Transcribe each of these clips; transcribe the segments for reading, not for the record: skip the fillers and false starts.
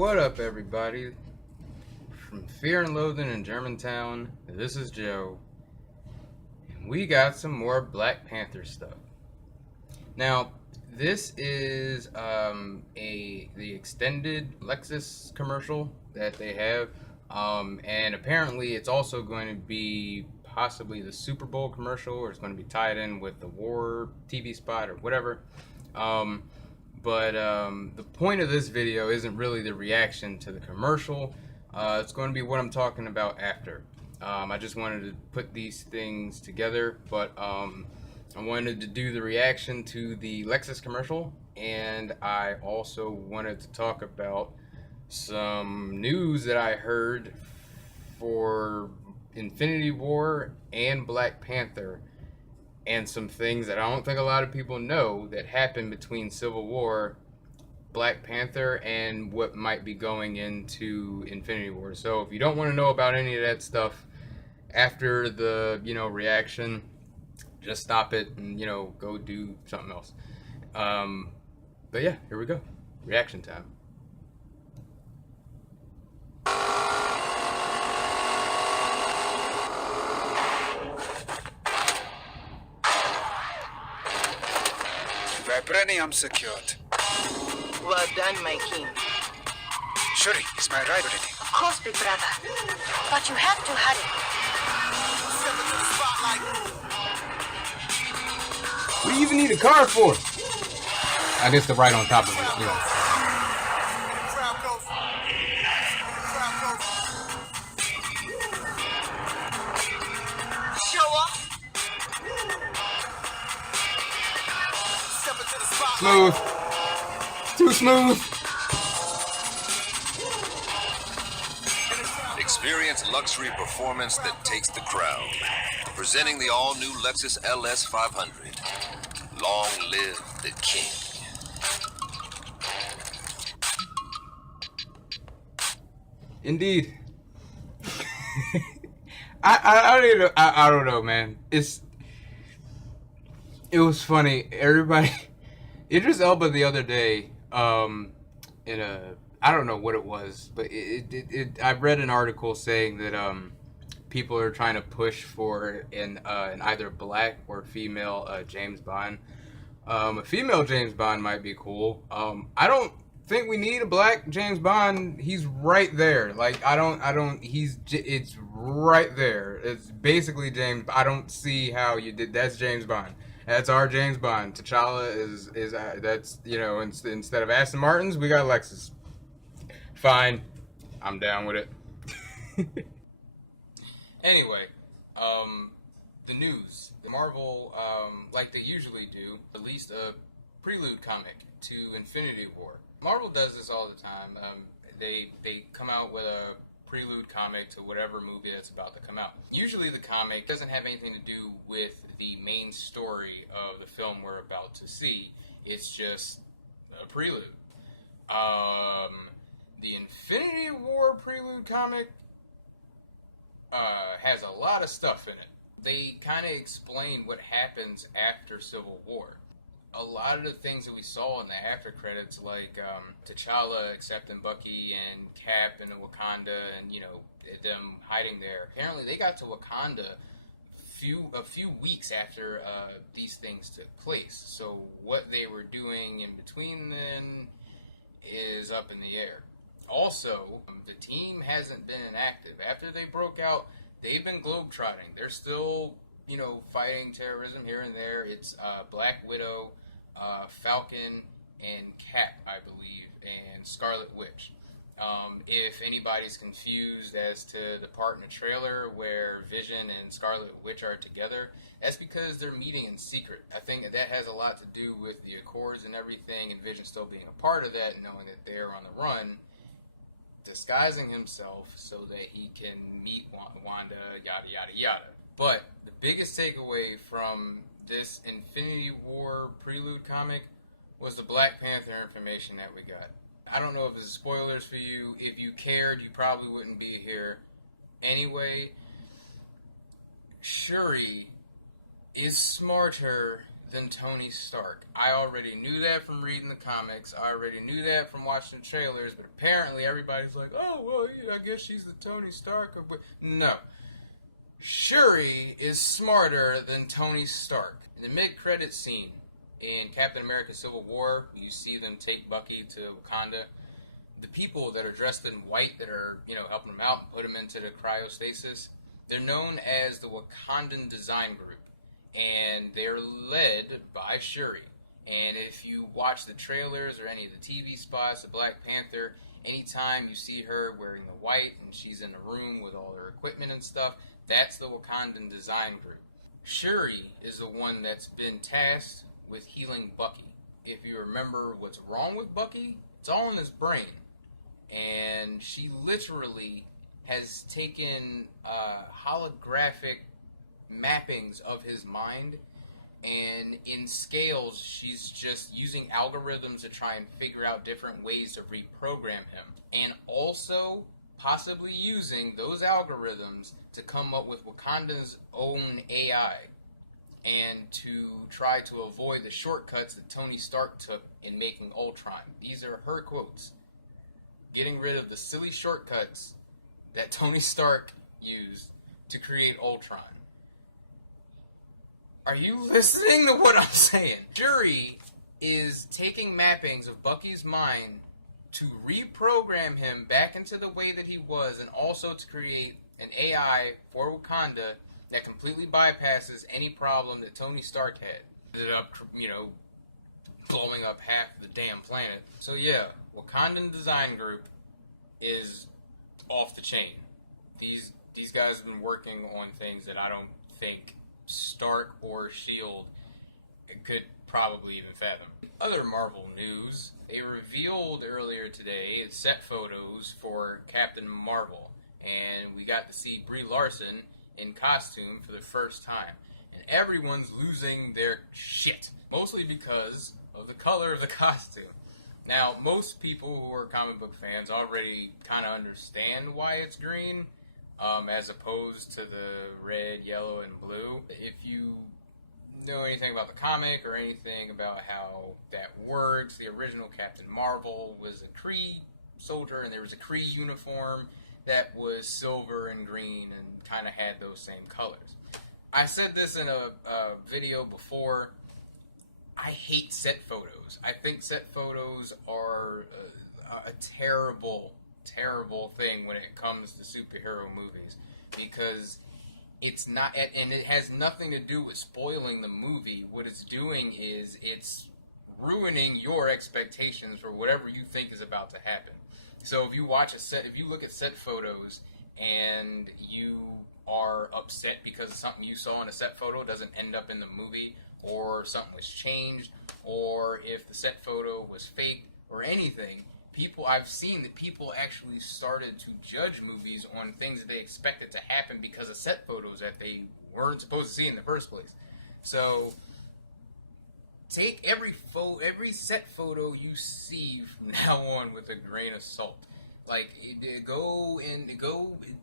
What up, everybody? From Fear and Loathing in Germantown, this is Joe, and we got some more Black Panther stuff. Now, this is the extended Lexus commercial that they have, and apparently it's also going to be possibly the Super Bowl commercial, or it's going to be tied in with the War TV spot or whatever. But the point of this video isn't really the reaction to the commercial. It's going to be what I'm talking about after. I just wanted to put these things together, but I wanted to do the reaction to the Lexus commercial, and I also wanted to talk about some news that I heard for Infinity War and Black Panther, and some things that I don't think a lot of people know that happened between Civil War, Black Panther, and what might be going into Infinity War. So if you don't want to know about any of that stuff after the, reaction, just stop it and, go do something else. But yeah, here we go. Reaction time. Vibranium secured. Well done, my king. Shuri is my ride ready. Of course, big brother. But you have to hurry. What do you even need a car for? I guess to ride on top of it, Show off. Smooth. Too smooth. Experience luxury performance that takes the crown. Presenting the all-new Lexus LS 500. Long live the king. Indeed. I don't know, man. It was funny. Everybody, Idris Elba the other day, in a, I don't know what it was, but I read an article saying that people are trying to push for an either black or female James Bond. A female James Bond might be cool. I don't think we need a black James Bond. He's right there. Like it's right there. It's basically James. I don't see how you did. That's James Bond. That's our James Bond. T'Challa is that's, instead of Aston Martins, we got Lexus. Fine, I'm down with it. Anyway, the news. The Marvel, like they usually do, released a prelude comic to Infinity War. Marvel does this all the time. They come out with a prelude comic to whatever movie that's about to come out. Usually the comic doesn't have anything to do with the main story of the film we're about to see. It's just a prelude. The Infinity War prelude comic has a lot of stuff in it. They kind of explain what happens after Civil War. A lot of the things that we saw in the after credits, like T'Challa accepting Bucky and Cap and Wakanda, and them hiding there. Apparently, they got to Wakanda a few weeks after these things took place. So what they were doing in between then is up in the air. Also, the team hasn't been inactive. After they broke out, they've been globetrotting. They're still, fighting terrorism here and there. It's Black Widow, Falcon, and Cap, I believe, and Scarlet Witch. If anybody's confused as to the part in the trailer where Vision and Scarlet Witch are together, that's because they're meeting in secret. I think that has a lot to do with the Accords and everything, and Vision still being a part of that, knowing that they're on the run, disguising himself so that he can meet Wanda, yada, yada, yada. But the biggest takeaway from this Infinity War prelude comic was the Black Panther information that we got. I don't know if it's spoilers for you. If you cared, you probably wouldn't be here. Anyway, Shuri is smarter than Tony Stark. I already knew that from reading the comics. I already knew that from watching the trailers. But apparently everybody's like, oh, well, yeah, I guess she's the Tony Stark. No. Shuri is smarter than Tony Stark. In the mid-credit scene in Captain America Civil War, you see them take Bucky to Wakanda. The people that are dressed in white that are, helping them out, put them into the cryostasis, they're known as the Wakandan Design Group. And they're led by Shuri. And if you watch the trailers or any of the TV spots of Black Panther, anytime you see her wearing the white and she's in a room with all her equipment and stuff, that's the Wakandan Design Group. Shuri is the one that's been tasked with healing Bucky. If you remember what's wrong with Bucky, it's all in his brain. And she literally has taken holographic mappings of his mind, and in scales she's just using algorithms to try and figure out different ways to reprogram him, and also possibly using those algorithms to come up with Wakanda's own AI and to try to avoid the shortcuts that Tony Stark took in making Ultron. These are her quotes. Getting rid of the silly shortcuts that Tony Stark used to create Ultron. Are you listening to what I'm saying? Shuri is taking mappings of Bucky's mind to reprogram him back into the way that he was, and also to create an AI for Wakanda that completely bypasses any problem that Tony Stark had. Ended up, blowing up half the damn planet. So yeah, Wakandan Design Group is off the chain. These guys have been working on things that I don't think Stark or S.H.I.E.L.D. could probably even fathom. Other Marvel news, they revealed earlier today set photos for Captain Marvel, and we got to see Brie Larson in costume for the first time. And everyone's losing their shit, mostly because of the color of the costume. Now, most people who are comic book fans already kind of understand why it's green, as opposed to the red, yellow, and blue. If you know anything about the comic or anything about how that works, the original Captain Marvel was a Kree soldier, and there was a Kree uniform that was silver and green and kind of had those same colors. I said this in a video before. I hate set photos. I think set photos are a terrible thing when it comes to superhero movies, because it's not, and it has nothing to do with spoiling the movie. What it's doing is it's ruining your expectations for whatever you think is about to happen. So if you look at set photos and you are upset because something you saw in a set photo doesn't end up in the movie, or something was changed, or if the set photo was fake or anything, I've seen that people actually started to judge movies on things that they expected to happen because of set photos that they weren't supposed to see in the first place. So take every set photo you see from now on with a grain of salt. Like, go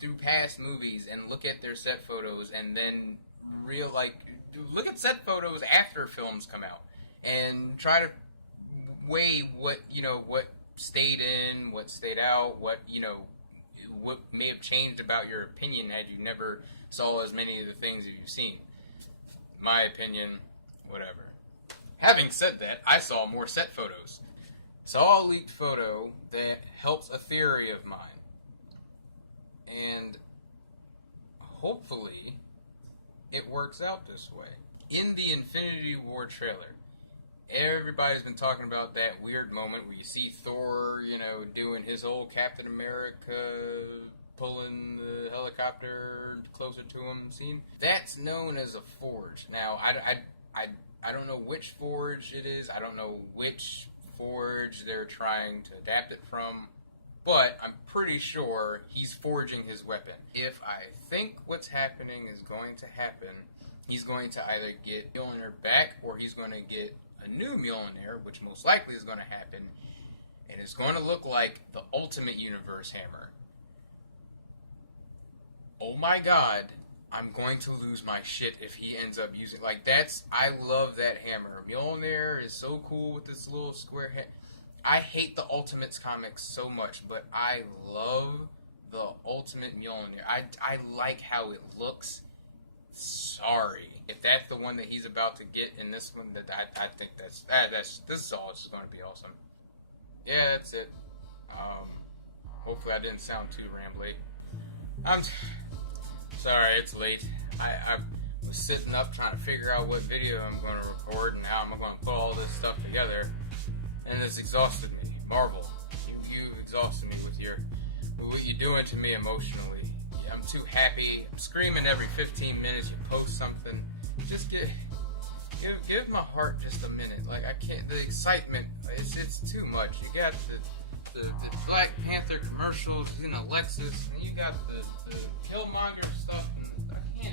through past movies and look at their set photos, and then look at set photos after films come out, and try to weigh what stayed in, what stayed out, what may have changed about your opinion had you never saw as many of the things that you've seen. My opinion, whatever. Having said that, I saw more set photos. Saw a leaked photo that helps a theory of mine. And hopefully it works out this way. In the Infinity War trailer, everybody's been talking about that weird moment where you see Thor, doing his whole Captain America, pulling the helicopter closer to him scene. That's known as a forge. Now, I don't know which forge it is. I don't know which forge they're trying to adapt it from, but I'm pretty sure he's forging his weapon. If I think what's happening is going to happen, he's going to either get Mjolnir back, or he's going to get a new Mjolnir, which most likely is going to happen, and it's going to look like the Ultimate Universe hammer. Oh my god, I'm going to lose my shit if he ends up using... Like, that's... I love that hammer. Mjolnir is so cool with this little square head. I hate the Ultimates comics so much, but I love the Ultimate Mjolnir. I like how it looks. Sorry. If that's the one that he's about to get in this one, that I think this is all just going to be awesome. Yeah, that's it. Hopefully I didn't sound too rambly. I'm sorry, it's late. I was sitting up trying to figure out what video I'm going to record and how I'm going to put all this stuff together, and it's exhausted me. Marvel, you've exhausted me with what you're doing to me emotionally. I'm too happy. I'm screaming every 15 minutes. You post something. Just give my heart just a minute. Like, I can't. The excitement. It's too much. You got the Black Panther commercials in Alexis, and you got the Killmonger stuff. And I can't